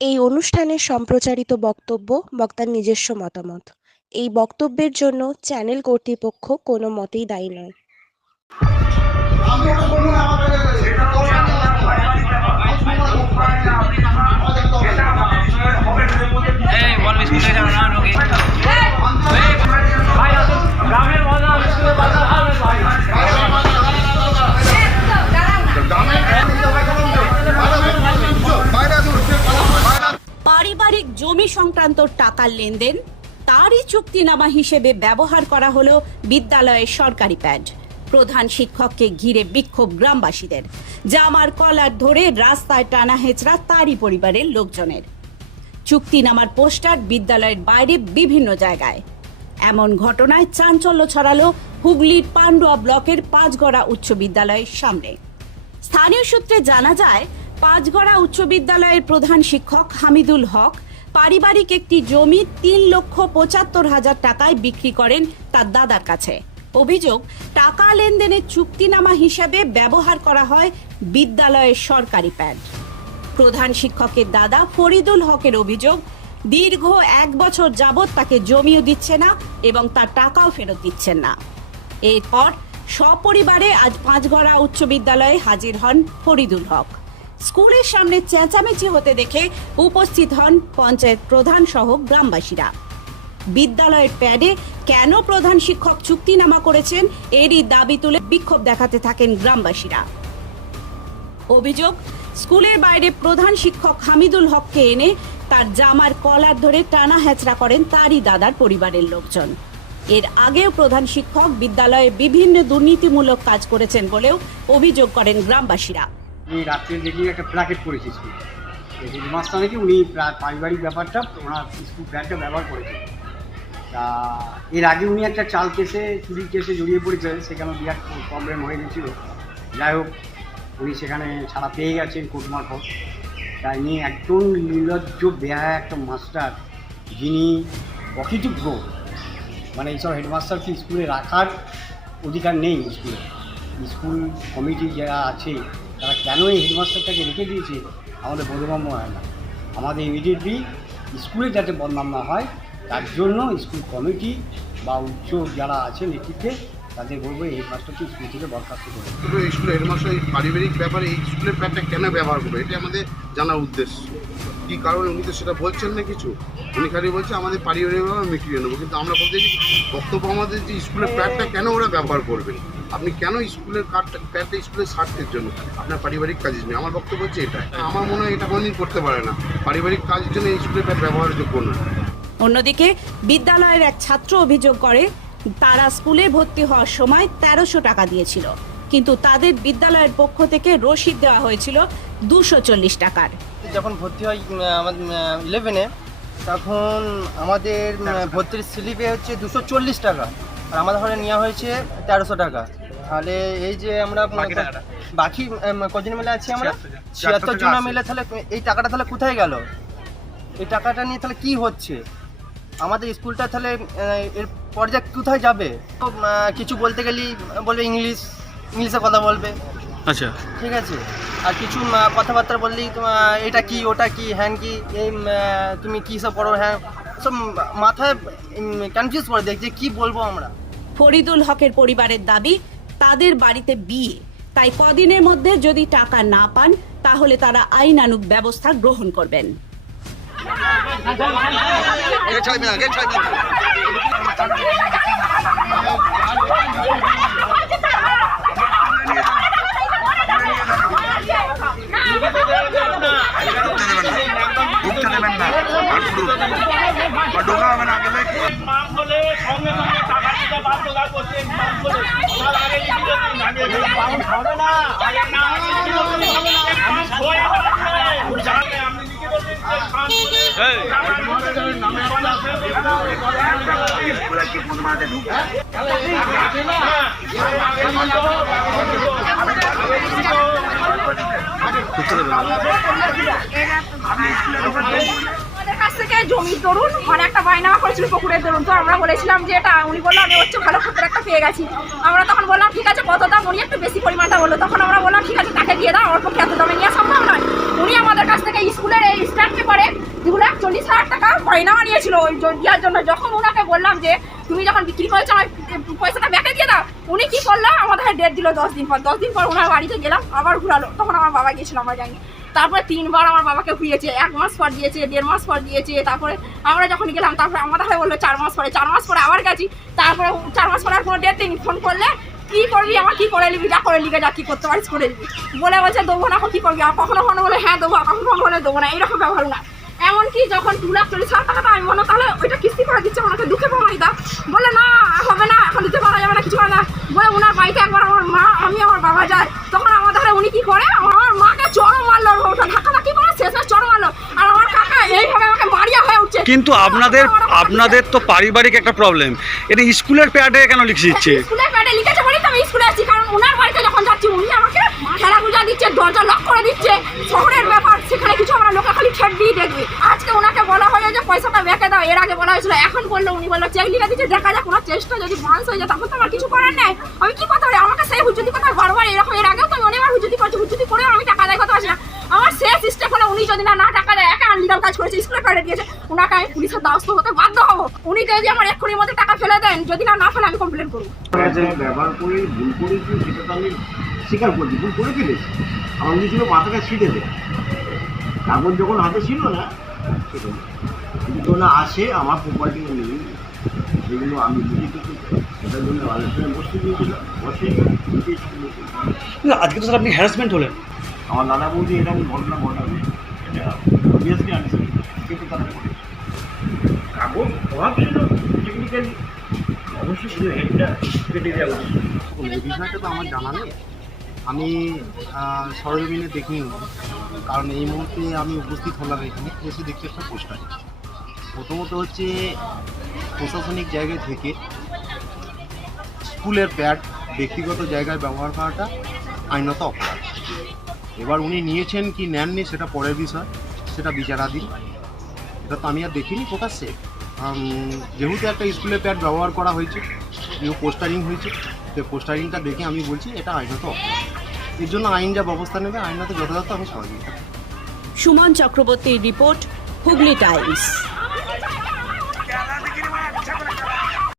এই অনুষ্ঠানে সম্প্রচারিত বক্তব্য বক্তার নিজস্ব মতামত। এই বক্তব্যের জন্য চ্যানেল কর্তৃপক্ষ কোনো মতেই দায়ী নয়। পারিবারিক জমি সংক্রান্ত টাকার লেনদেন তারই চুক্তিনামা হিসেবে ব্যবহার করা হলো বিদ্যালয়ের সরকারি প্যাড। প্রধান শিক্ষককে ঘিরে বিক্ষোভ গ্রামবাসীদের। জামার কলার ধরে রাস্তায় টানা হেঁচড়া তারই পরিবারের লোকজনের। চুক্তিনামার পোস্টার বিদ্যালয়ের বাইরে বিভিন্ন জায়গায়। এমন ঘটনায় চাঞ্চল্য ছড়ালো হুগলির পান্ডুয়া ব্লকের পাঁচগড়া উচ্চ বিদ্যালয়ের সামনে। স্থানীয় সূত্রে জানা যায়, পাঁচগড়া উচ্চ বিদ্যালয়ের প্রধান শিক্ষক হামিদুল হক পারিবারিক একটি জমি 3,75,000 টাকায় বিক্রি করেন তার দাদার কাছে। অভিযোগ, টাকা লেনদেনের চুক্তিনামা হিসেবে ব্যবহার করা হয় বিদ্যালয়ের সরকারি প্যাড। প্রধান শিক্ষকের দাদা ফরিদুল হকের অভিযোগ, দীর্ঘ 1 বছর যাবৎ তাকে জমিও দিচ্ছে না এবং তার টাকাও ফেরত দিচ্ছেন না। এরপর সপরিবারে আজ পাঁচগড়া উচ্চ বিদ্যালয়ে হাজির হন ফরিদুল হক। স্কুলের সামনে চেঁচামেচি হতে দেখে উপস্থিত হন পঞ্চায়েত প্রধান সহ গ্রামবাসীরা। বিদ্যালয়ের প্যাডে কেন প্রধান শিক্ষক চুক্তিনামা করেছেন এরই দাবি তুলে বিক্ষোভ দেখাতে থাকেন গ্রামবাসীরা। অভিযোগ, স্কুলের বাইরে প্রধান শিক্ষক হামিদুল হককে এনে তার জামার কলার ধরে টানা হেঁচড়া করেন তারই দাদার পরিবারের লোকজন। এর আগেও প্রধান শিক্ষক বিদ্যালয়ে বিভিন্ন দুর্নীতিমূলক কাজ করেছেন বলেও অভিযোগ করেন গ্রামবাসীরা। রাত্রে দেখি একটা প্ল্যাকেট করেছে স্কুল, হেডমাস্টার নাকি উনি পারিবারিক ব্যাপারটা ওনার স্কুল ব্যাগটা ব্যবহার করেছেন। তা এর আগে উনি একটা চাল কেসে চুরির কেসে জড়িয়ে পড়েছিলেন, সেখানে বিরাট প্রবলেম হয়ে গেছিলো। যাই হোক, উনি সেখানে ছাড়া পেয়ে গেছেন কোর্ট মারফত। তাই নিয়ে একদম নির্লজ্জ বেহায়া একটা মাস্টার, যিনি অকৃতজ্ঞ, মানে এইসব হেডমাস্টারকে স্কুলে রাখার অধিকার নেই। স্কুল কমিটি যারা আছে তারা কেন এই হেডমাস্টারটাকে রেখে দিয়েছে আমাদের বোধগম্য হয় না। আমাদের ইমিডিয়েটলি স্কুলে যাতে বদনাম না হয় তার জন্য স্কুল কমিটি বা উচ্চ যারা আছে নেতৃত্বে তাদের বলবো এই হেডমাস্টারকে স্কুল থেকে বরখাস্ত করবে। এই স্কুলের হেডমাস্টার এই পারিবারিক ব্যাপারে এই স্কুলের প্যাডটা কেন ব্যবহার করবে, এটা আমাদের জানার উদ্দেশ্য। কী কারণে উনি তো সেটা বলছেন না কিছু, উনি খালি বলছে আমাদের পারিবারিকভাবে মিটিয়ে নেবো। কিন্তু আমরা বলতে চাই বক্তব্য আমাদের যে স্কুলের প্যাডটা কেন ওরা ব্যবহার করবেন, আপনি কেন স্কুলের প্যাডটা স্কুলের স্বার্থের জন্য, আপনার পারিবারিক কাজের জন্য। আমার বক্তব্য হচ্ছে এটা, আমার মনে হয় এটা কোনোদিন করতে পারে না, পারিবারিক কাজের জন্য এই স্কুলের প্যাড ব্যবহারযোগ্য না। অন্যদিকে বিদ্যালয়ের এক ছাত্র অভিযোগ করে, তারা স্কুলে ভর্তি হওয়ার সময় 1300 টাকা দিয়েছিল, কিন্তু তাদের বিদ্যালয়ের পক্ষ থেকে রসিদ দেওয়া হয়েছিল 240 টাকার। যখন ভর্তি হয় আমাদের 11-এ, তখন আমাদের ভর্তির স্লিপে হচ্ছে 240 টাকা, আর আমাদের ঘরে নেওয়া হয়েছে 1300 টাকা। তাহলে এই যে আমরা বাকি কজন মিলে আছি, আমরা 76 জন মিলে, তাহলে এই টাকাটা তাহলে কোথায় গেল? এই টাকাটা নিয়ে তাহলে কি হচ্ছে? আমাদের স্কুলটা তাহলে এর পর্যায়ে কোথায় যাবে? কিছু বলতে গেলেই বলবে ইংলিশে কথা বলবে। আচ্ছা, ঠিক আছে। আর কিছু কথাবার্তা বললেই এটা কি, ওটা কি, হ্যান কি, এই তুমি কী সব পড়ো, হ্যাঁ, সব মাথায় কনফিউজ করে দেখছে কি বলবো আমরা। ফরিদুল হকের পরিবারের দাবি, তাদের বাড়িতে বিয়ে, তাই কদিনের মধ্যে যদি টাকা না পান তাহলে তারা আইনানুগ ব্যবস্থা গ্রহণ করবেন। আমাদের কাছ থেকে জমির দরুন অনেকটা বায়না করেছিল, পুকুরের দরুন। তো আমরা বলেছিলাম যে এটা, উনি বললো আমি হচ্ছে ভালো পুকুর একটা পেয়ে গেছি। আমরা তখন বললাম ঠিক আছে, কত দাম? উনি একটু বেশি পরিমাণটা বললো। তখন আমরা বললাম ঠিক আছে, তাকে দিয়ে দাও, ওর পক্ষে এত দামে নেওয়া সম্ভব নয়। উনি আমাদের কাছ থেকে স্কুলের এই স্ট্যাম্প পেপারে 40,000 টাকা গয়না নিয়েছিল ওই দেওয়ার জন্য। যখন ওনাকে বললাম যে তুমি যখন বিক্রি করেছো আমার পয়সাটা ব্যাকে দিয়ে দাও, উনি কি করলো আমাদের ডেট দিল 10 দিন পর। 10 দিন পর ওনার বাড়িতে গেলাম, আবার ঘুরালো। তখন আমার বাবা গিয়েছিল, আমরা জানি। তারপরে 3 বার আমার বাবাকে ঘুরিয়েছে, 1 মাস পর দিয়েছে, 1.5 মাস পর দিয়েছে। তারপরে আমরা যখন গেলাম, তারপরে আমাদের হাতে বললো 4 মাস পরে। 4 মাস পরে আবার গেছি, তারপরে 4 মাস পরে আর কোনো ডেট দিইনি। ফোন করলে কি করবি, আমার কি করে নিবি, যা করে লিখে যা, কি করতে পারিস করে নিবি বলে বলছে দেবো না, কি করবি। আর কখনো ফোন বলে হ্যাঁ দেবো, কখনো ফোন বলে দেবো না, এইরকম ব্যবহার না। এমনকি যখন 2,40,000 টাকাটা আমি বললো তাহলে ওইটা কিস্তি করে দিচ্ছে, ওনাকে দুঃখে প্রমাণিত বলে না হবে না, এখন দিতে পারা যাবে না, কিছু করে না বলে ওনার বাড়িতে একবার আমার মা আমি আমার বাবা যায়। তখন আমাদের উনি কি করে আমার মাকে চড় মারলো, ওটা ধাক্কাধাক্কি করে শেষে চড় মারলো। আর আমার কাকা এইভাবে আমাকে মারিয়া হয়ে উঠছে। কিন্তু আপনাদের তো পারিবারিক একটা প্রবলেম, এটা স্কুলের প্যাডে কেন লিখে দিচ্ছে? স্কুলের প্যাডে লিখেছে বলেই তো আমি স্কুলে আছি, কারণ ওনার বাড়িতে যখন যাচ্ছি উনি আমাকে খেলা গুজা দিচ্ছে, দরজা লক করে দিচ্ছে। শহরের ব্যাপার, সেখানে কিছু আমরা লোকে খালি ঠেট দিয়ে দেখবে। আজকে ওনাকে বলা হয়ে যে পয়সাটা ব্যাকে দাও, এর আগে বলা হয়েছিল, এখন বললো উনি বললো চেক লিখে দিচ্ছে, দেখা যাক ওনার চেষ্টা যদি বাউন্স হয়ে যায় তখন তো আমার কিছু করার নেই। আমি কি করতে পারি? আমাকে সেই হুজুতি কথা বারবার এরকম, এর আগেও তো আমি অনেকবার হুজুতি করছি, হুজুতি করেও আমি টাকা আদায় করতে পারছি না। আমার শেষ স্টেপ হলো উনি যদি না টাকা দেয়, একা আনলিগাল কাজ করেছে, স্কুলে প্যাডে দিয়েছে, ওনাকে আমি পুলিশের দ্বারস্থ হতে বাধ্য হবো। উনি যদি আমার এক্ষুনির মধ্যে টাকা ফেলে দেন, যদি না ফেলে আমি কমপ্লেন করবো। ব্যবহার করে ভুল করেছি, সেটা তো আমি স্বীকার করছি, ভুল করে ফেলেছি। আমার উনি ছিল মাথাটা ছিটে দেয়, কাগজ যখন হাতে ছিল না সেটা দুটো না আসে আমার প্রপার্টি নেই, সেগুলো আমি বুঝে কিছু সেটার জন্য আলোচনায় বসতে দিয়েছিলাম, বসে আজকে তো স্যার আপনি হ্যারাসমেন্ট হলেন। আমার দাদা বলছে এটা আমি ঘটনা ঘটাবে, এটা অবভিয়াসলি আনছি, কিন্তু তারা করে কাগজ অভাব ছিল টেকনিক্যালি, অবশ্যই ছিল হেডটা কেটে দেওয়া উচিত। এই বিষয়টা তো আমার জানা নেই, আমি সরজমিনে দেখিনি, কারণ এই মুহূর্তে আমি উপস্থিত হলাম এখানে, এসে দেখতে একটা পোস্টার। প্রথমত হচ্ছে প্রশাসনিক জায়গা থেকে স্কুলের প্যাড ব্যক্তিগত জায়গায় ব্যবহার করাটা আইনত অপরাধ। এবার উনি নিয়েছেন কি নেননি সেটা পরের বিষয়, সেটা বিচারাধীন। এটা তো আমি আর দেখিনি প্রকাশ্যে, যেহেতু একটা স্কুলের প্যাড ব্যবহার করা হয়েছে, পোস্টারিং হয়েছে, তো পোস্টারিংটা দেখে আমি বলছি এটা আইনত অপরাধ। এর জন্য আইন যা ব্যবস্থা নেবে আইনত যথাযথ আমি সহযোগিতা। সুমন চক্রবর্তীর রিপোর্ট, হুগলি টাইমস।